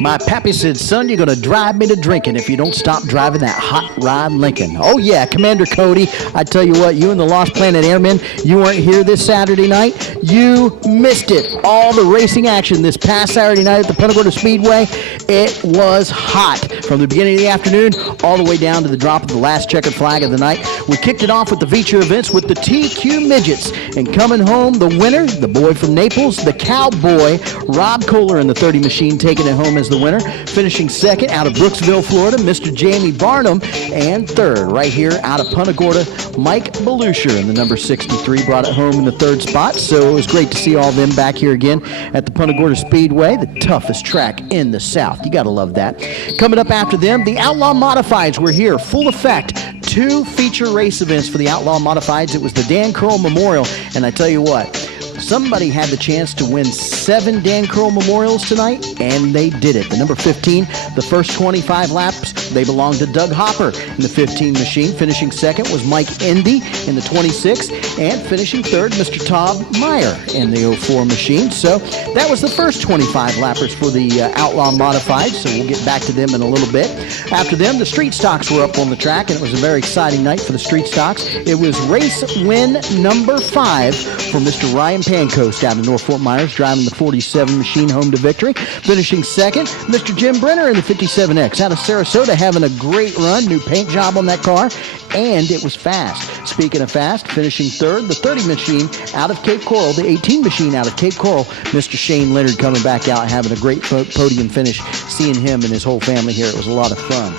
My pappy said, son, you're going to drive me to drinking if you don't stop driving that hot rod Lincoln. Oh, yeah, Commander Cody, I tell you what, you and the Lost Planet Airmen, you weren't here this Saturday night. You missed it. All the racing action this past Saturday night at the Punta Gorda Speedway, it was hot from the beginning of the afternoon all the way down to the drop of the last checkered flag of the night. We kicked it off with the feature events with the TQ Midgets. And coming home, the winner, the boy from Naples, the cowboy, Rob Kohler in the 30 machine, taking it home as the winner. Finishing second out of Brooksville, Florida, Mr. Jamie Barnum. And third, right here out of Punta Gorda, Mike Belusher in the number 63 brought it home in the third spot. So it was great to see all of them back here again at the Punta Gorda Speedway, the toughest track in the South. You got to love that. Coming up after them, the Outlaw Modifieds were here, full effect. 2 feature race events for the Outlaw Modifieds. It was the Dan Curl Memorial, and I tell you what, somebody had the chance to win 7 Dan Curl Memorials tonight, and they did it. The number 15, the first 25 laps, they belonged to Doug Hopper in the 15 machine. Finishing second was Mike Indy in the 26, and finishing third, Mr. Todd Meyer in the 04 machine. So that was the first 25 lappers for the Outlaw Modified, so we'll get back to them in a little bit. After them, the Street Stocks were up on the track, and it was a very exciting night for the Street Stocks. It was race win number 5 for Mr. Ryan Pancoast out of North Fort Myers, driving the 47 machine home to victory. Finishing second, Mr. Jim Brenner in the 57X out of Sarasota, having a great run, new paint job on that car, and it was fast. Speaking of fast, finishing third, the 30 machine out of Cape Coral, the 18 machine out of Cape Coral, Mr. Shane Leonard coming back out, having a great podium finish. Seeing him and his whole family here, it was a lot of fun.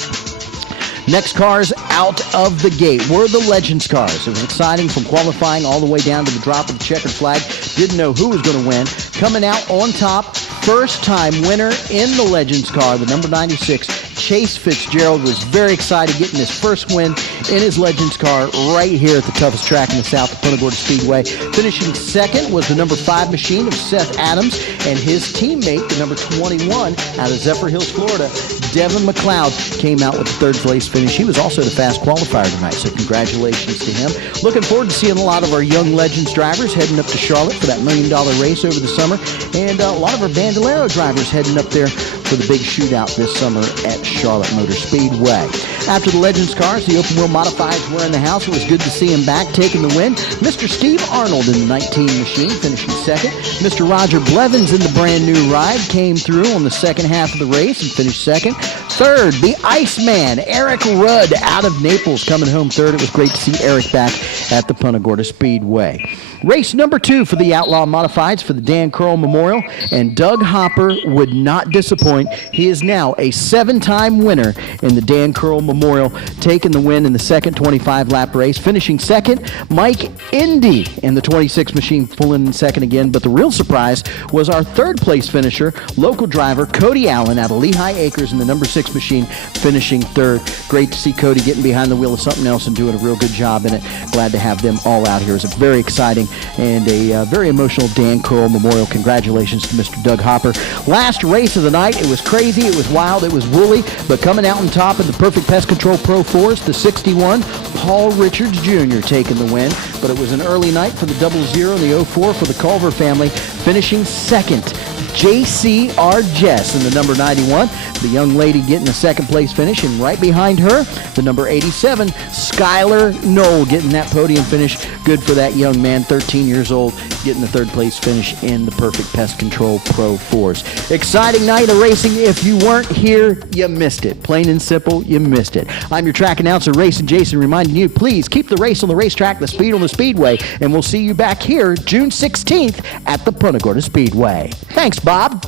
Next cars out of the gate were the Legends cars. It was exciting from qualifying all the way down to the drop of the checkered flag. Didn't know who was going to win. Coming out on top, first time winner in the Legends car, the number 96, Chase Fitzgerald, was very excited getting his first win in his Legends car right here at the toughest track in the South, the Punta Gorda Speedway. Finishing second was the number 5 machine of Seth Adams, and his teammate, the number 21 out of Zephyr Hills, Florida, Devin McLeod, came out with the third place finish. He was also the fast qualifier tonight, so congratulations to him. Looking forward to seeing a lot of our young Legends drivers heading up to Charlotte for that $1 million race over the summer, and a lot of our Bandolero drivers heading up there for the big shootout this summer at Charlotte Motor Speedway. After the Legends cars, the open wheel modifieds were in the house. It was good to see him back taking the win. Mr. Steve Arnold in the 19 machine finishing second. Mr. Roger Blevins in the brand new ride came through on the second half of the race and finished second. Third, the Iceman, Eric Rudd out of Naples, coming home third. It was great to see Eric back at the Punta Gorda Speedway. Race number 2 for the Outlaw Modifieds for the Dan Curl Memorial, and Doug Hopper would not disappoint. He is now a 7-time winner in the Dan Curl Memorial, taking the win in the second 25-lap race. Finishing second, Mike Indy in the 26 machine, pulling in second again. But the real surprise was our third-place finisher, local driver Cody Allen out of Lehigh Acres in the number 6 machine, finishing third. Great to see Cody getting behind the wheel of something else and doing a real good job in it. Glad to have them all out here. It's a very exciting and a very emotional Dan Curl Memorial. Congratulations to Mr. Doug Hopper. Last race of the night, it was crazy, it was wild, it was woolly, but coming out on top of the Perfect Pest Control Pro 4s, the 61, Paul Richards Jr. taking the win, but it was an early night for the 00 and the 04 for the Culver family, finishing second. J.C.R. Jess in the number 91, the young lady getting a second place finish, and right behind her, the number 87, Skylar Knoll getting that podium finish. Good for that young man, 13 years old, getting the third place finish in the Perfect Pest Control Pro 4s. Exciting night of racing. If you weren't here, you missed it. Plain and simple, you missed it. I'm your track announcer, Racing Jason, reminding you, please keep the race on the racetrack, the speed on the speedway, and we'll see you back here June 16th at the Punta Gorda Speedway. Thanks, Bob.